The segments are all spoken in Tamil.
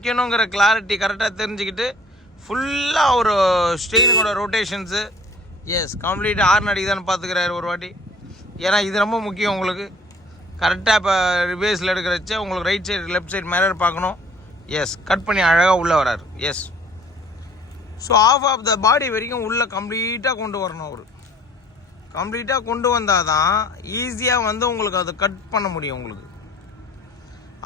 வைக்கணுங்கிற கிளாரிட்டி கரெக்டாக தெரிஞ்சுக்கிட்டு ஃபுல்லாக ஒரு ஸ்டெயினோட ரொட்டேஷன்ஸு எஸ் கம்ப்ளீட்டாக ஹார்ன் அடிக்குதான்னு பார்த்துக்கிறாரு ஒரு வாட்டி. ஏன்னா இது ரொம்ப முக்கியம் உங்களுக்கு. கரெக்டாக இப்போ ரிவேர்ஸில் எடுக்கிறச்ச உங்களுக்கு right side left side mirror பார்க்கணும். எஸ் கட் பண்ணி அழகாக உள்ளே வராரு. எஸ் ஸோ ஆஃப் த பாடி வரைக்கும் உள்ளே கம்ப்ளீட்டாக கொண்டு வரணும். அவர் கம்ப்ளீட்டாக கொண்டு வந்தால் தான் ஈஸியாக வந்து உங்களுக்கு அதை கட் பண்ண முடியும். உங்களுக்கு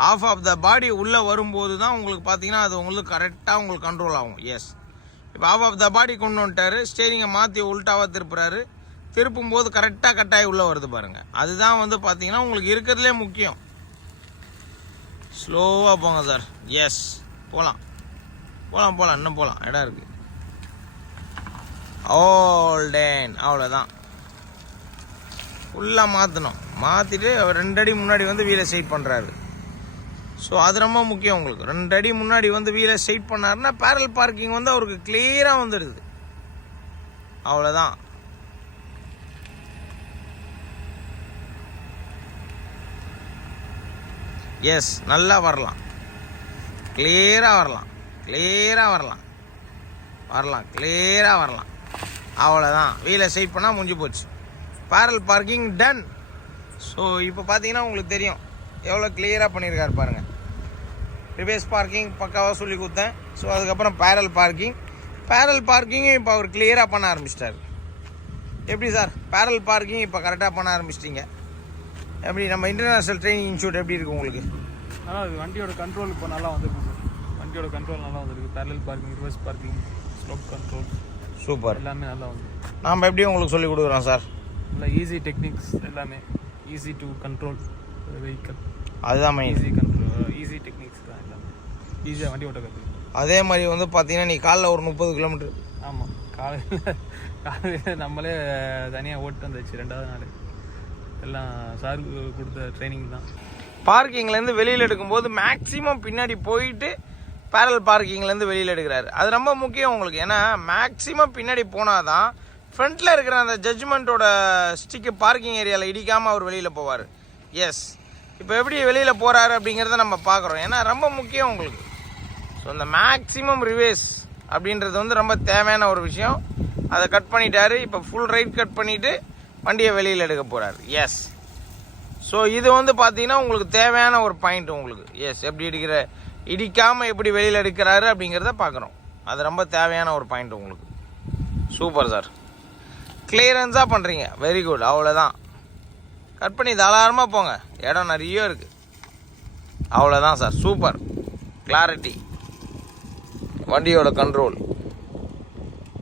ஆஃப் த பாடி உள்ளே வரும்போது தான் உங்களுக்கு பார்த்தீங்கன்னா அது உங்களுக்கு கரெக்டாக உங்களுக்கு கண்ட்ரோல் ஆகும். எஸ் இப்போ ஆஃப் த பாடி கொண்டு வந்துட்டார். ஸ்டேரிங்கை மாற்றி உல்ட்டாவாக திருப்புறாரு. திருப்பும் போது கரெக்டாக கட்டாயி உள்ளே வருது பாருங்கள். அதுதான் வந்து பார்த்தீங்கன்னா உங்களுக்கு இருக்கிறதுலே முக்கியம். ஸ்லோவாக போங்க சார். எஸ் போகலாம் போகலாம் போகலாம் இன்னும் போகலாம், இடம் இருக்குது. ஓல்டேன் அவ்வளோதான். ஃபுல்லாக மாற்றணும். மாற்றிட்டு 2 அடி முன்னாடி வந்து வீலை ஸ்ட்ரைட் பண்ணுறாரு. ஸோ அது ரொம்ப முக்கியம் உங்களுக்கு. 2 அடி முன்னாடி வந்து வீலை ஸ்ட்ரைட் பண்ணாருன்னா பேரல் பார்க்கிங் வந்து அவருக்கு கிளியராக வந்துடுது. அவ்வளோதான். எஸ் நல்லா வரலாம், கிளியராக வரலாம், கிளியராக வரலாம், வரலாம், கிளியராக வரலாம். அவ்வளோதான். வீலை ஸ்ட்ரைட் பண்ணால் முடிஞ்சு போச்சு. Barrel parking ton. ஸோ இப்போ பார்த்தீங்கன்னா உங்களுக்கு தெரியும் எவ்வளோ கிளியராக பண்ணியிருக்காரு பாருங்கள். ரிவேர்ஸ் பார்க்கிங் பக்காவாக சொல்லி கொடுத்தேன். ஸோ அதுக்கப்புறம் பேரல் பார்க்கிங்கும் இப்போ அவர் கிளியராக பண்ண ஆரம்பிச்சிட்டாரு. எப்படி சார் பேரல் பார்க்கிங் இப்போ கரெக்டாக பண்ண ஆரம்பிச்சிட்டிங்க? எப்படி நம்ம இன்டர்நேஷ்னல் ட்ரைனிங் இன்ஸ்டியூட் எப்படி இருக்குது உங்களுக்கு? ஆனால் அது வண்டியோட கண்ட்ரோல் இப்போ நல்லா வந்துருக்கு சார். வண்டியோட கண்ட்ரோல் நல்லா வந்துருக்கு. Parallel parking, reverse parking, slope control super, எல்லாமே நல்லா வந்து. நாம் எப்படி உங்களுக்கு சொல்லிக் கொடுக்குறோம் சார்? இல்லை ஈஸி டெக்னிக்ஸ் எல்லாமே ஈஸி டு கண்ட்ரோல் வெஹிக்கல். அதுதான் main. Easy control, easy techniques தான் எல்லாமே. ஈஸியாக வண்டி ஓட்ட கற்றுக்கு. அதே மாதிரி வந்து பார்த்தீங்கன்னா நீ காலைல ஒரு 30 கிலோமீட்டர். ஆமாம், காலையில் நம்மளே தனியாக ஓட்டு வந்துச்சு 2வது நாள். எல்லாம் சார் கொடுத்த ட்ரைனிங் தான். பார்க்கிங்லேருந்து வெளியில் எடுக்கும்போது மேக்ஸிமம் பின்னாடி போயிட்டு பேரல் பார்க்கிங்லேருந்து வெளியில் எடுக்கிறாரு. அது ரொம்ப முக்கியம் உங்களுக்கு. ஏன்னா மேக்ஸிமம் பின்னாடி போனால் தான் ஃப்ரண்ட்டில் இருக்கிற அந்த ஜட்ஜ்மெண்ட்டோட ஸ்டிக்கு பார்க்கிங் ஏரியாவில் இடிக்காமல் அவர் வெளியில் போவார். எஸ் இப்போ எப்படி வெளியில் போகிறாரு அப்படிங்கிறத நம்ம பார்க்குறோம். ஏன்னா ரொம்ப முக்கியம் உங்களுக்கு. ஸோ அந்த மேக்ஸிமம் ரிவேர்ஸ் அப்படின்றது வந்து ரொம்ப தேவையான ஒரு விஷயம். அதை கட் பண்ணிட்டாரு. இப்போ ஃபுல் ரைட் கட் பண்ணிவிட்டு வண்டியை வெளியில் எடுக்க போகிறாரு. எஸ் ஸோ இது வந்து பார்த்தீங்கன்னா உங்களுக்கு தேவையான ஒரு பாயிண்ட் உங்களுக்கு. எஸ் எப்படி இடிக்காமல் எப்படி வெளியில் எடுக்கிறாரு அப்படிங்கிறத பார்க்குறோம். அது ரொம்ப தேவையான ஒரு பாயிண்ட் உங்களுக்கு. சூப்பர் சார், கிளியரன்ஸாக பண்ணுறீங்க. Very good. அவ்வளோதான். கட் பண்ணி தாராளமாக போங்க, இடம் நிறைய இருக்குது. அவ்வளோதான் சார். சூப்பர் கிளாரிட்டி, வண்டியோட கண்ட்ரோல்.